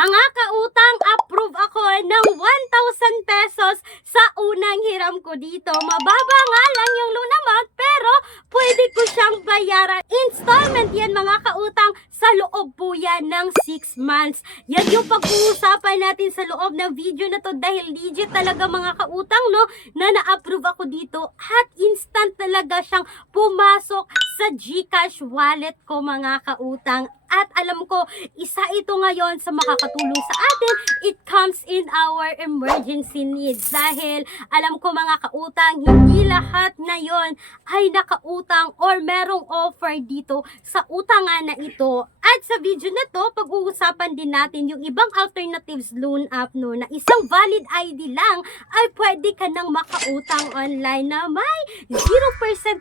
Mga kautang, approve ako ng 1,000 pesos sa unang hiram ko dito. Mababa nga lang yung loan amount pero pwede ko siyang bayaran. Installment yan mga kautang, sa loob po yan ng 6 months. Yan yung pag-uusapan natin sa loob ng video na to dahil legit talaga mga kautang no, na na-approve ako dito at instant talaga siyang pumasok sa GCash wallet ko mga kautang. At alam ko, isa ito ngayon sa makakatulong sa atin. It comes in our emergency needs. Dahil alam ko mga kautang, hindi lahat ngayon ay nakautang or merong offer dito sa utangan na ito. At sa video na to, pag-uusapan din natin yung ibang alternatives loan app no, na isang valid ID lang ay pwede ka nang makautang online na may 0%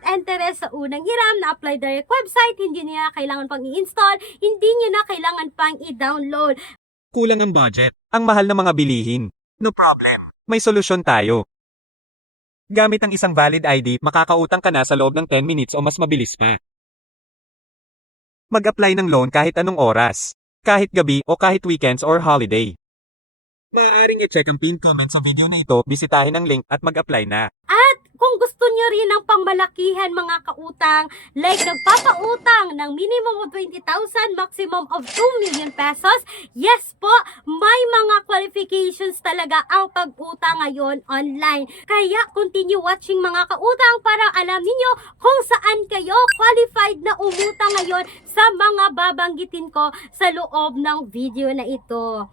interest sa unang hiram, na-apply direct website, hindi niya kailangan pang i-install, hindi nyo na kailangan pang i-download. Kulang ang budget. Ang mahal ng mga bilihin. No problem. May solusyon tayo. Gamit ang isang valid ID, makakautang ka na sa loob ng 10 minutes o mas mabilis pa. Mag-apply ng loan kahit anong oras. Kahit gabi o kahit weekends or holiday. Maaaring i-check ang pinned comment sa video na ito, bisitahin ang link at mag-apply na. At kung gusto nyo rin ng pangmalakihan mga kautang, like nagpapautang ng minimum of 20,000, maximum of 2 million pesos, yes po, may mga qualifications talaga ang pag-utang ngayon online. Kaya continue watching mga kautang para alam niyo kung saan kayo qualified na umutang ngayon sa mga babanggitin ko sa loob ng video na ito.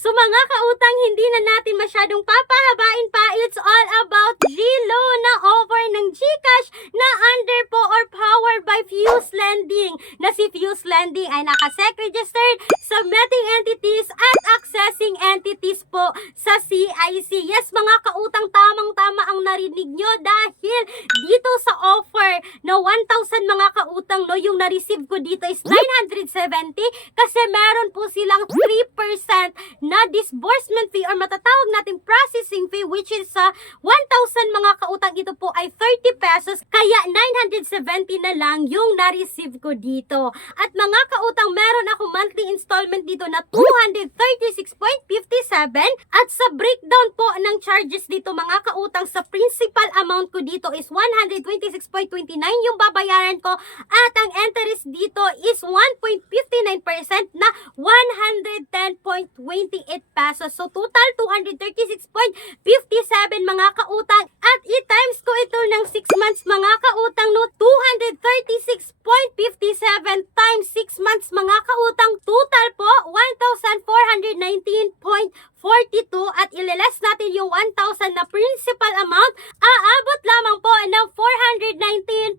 So mga kautang, hindi na natin masyadong papahabain pa. It's all about G-Loan na offer ng GCash na under po or powered by Fuse Lending. Na si Fuse Lending ay nakasec registered, submitting entities at accessing entities po sa CIC. Yes mga kautang, tamang-tama ang narinig nyo dahil dito sa offer na 1,000 mga kautang no, yung na-receive ko dito is 970 kasi meron po silang 3% na disbursement fee or matatawag natin processing fee which is sa 1,000 mga kautang, ito po ay 30 pesos kaya 970 na lang yung na-receive ko dito. At mga kautang, meron ako monthly installment dito na 236.57 at sa breakdown po ng charges dito mga kautang, sa principal amount ko dito is 126.29 yung babayaran ko at ang interest dito is 1.59% na 110.28 pesos. So total 236.57 mga kautang at i-times ko ito ng 6 months mga kautang no, 236.57 times 6 months mga kautang, total po 1,419.42 at ililes natin yung 1,000 na principal amount, aabot lamang po ng 419.42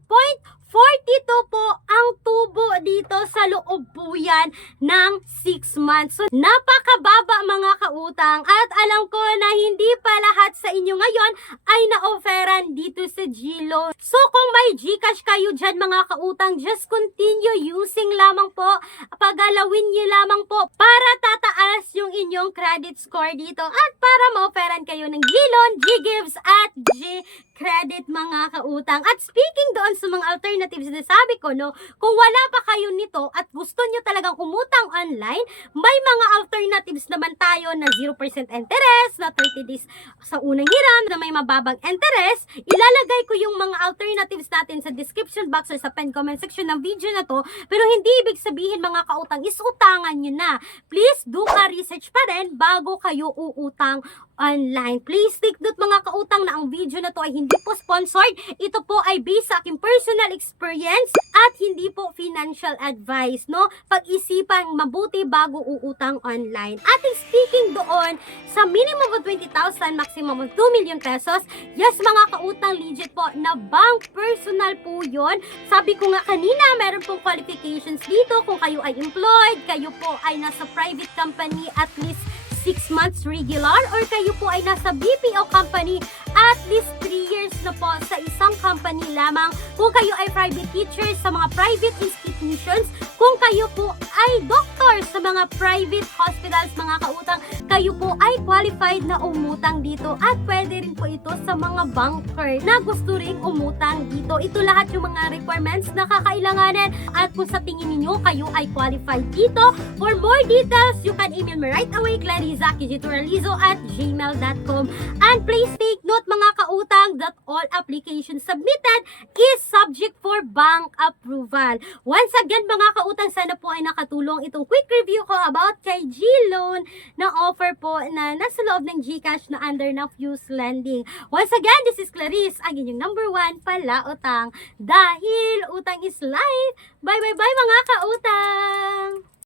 po ang tubo dito sa loob po yan ng 6 months. So, napakababa mga kautang at alam ko na hindi pa lahat sa inyo ngayon ay na-offeran dito sa G-Loan. So, kung may GCash kayo dyan mga kautang, just continue using lamang po. Pagalawin nyo lamang po para tataas yung inyong credit score dito at para ma-offeran kayo ng G-Loan, G-Gives at G-Credit mga kautang. At speaking doon sa mga alternatives na sabi ko, no, kung wala pa kayo nito at gusto nyo talagang umutang online, may mga alternatives naman tayo na 0% interest, na 30 days sa unang hiram, na may mababang interest. Ilalagay ko yung mga alternatives natin sa description box or sa pen comment section ng video na to, pero hindi ibig sabihin mga kautang is utangan nyo na. Please do a research pa rin bago kayo uutang online. Please take note mga kautang na ang video na to ay hindi po sponsored. Ito po ay based sa aking personal experience at hindi po financial advice, no? Pag-isipan mabuti bago uutang online. At speaking doon sa minimum of 20,000, maximum of 2 million pesos, yes mga kautang, legit po na bank personal po yon. Sabi ko nga kanina, meron pong qualifications dito kung kayo ay employed, kayo po ay nasa private company at least 6 months regular or kayo po ay nasa BPO company at least 3 years na po sa isang company lamang. Kung kayo ay private teachers sa mga private institutions, kung kayo po ay doctor sa mga private hospitals, mga kautang, kayo po ay qualified na umutang dito at pwede rin po ito sa mga banker na gusto ring umutang dito. Ito lahat yung mga requirements na kakailanganin at kung sa tingin ninyo kayo ay qualified dito. For more details, you can email me right away, clarizakijiturializo@gmail.com. And please take note mga kautang that all applications submitted is subject for bank approval. Once again mga kautang, sana po ay nakatulong itong quick review ko about kay G-Loan na offer po na nasa loob ng GCash na under na Fuse Lending. Once again, this is Clarice, ang inyong number 1 palautang. Dahil utang is life. Bye bye bye mga kautang!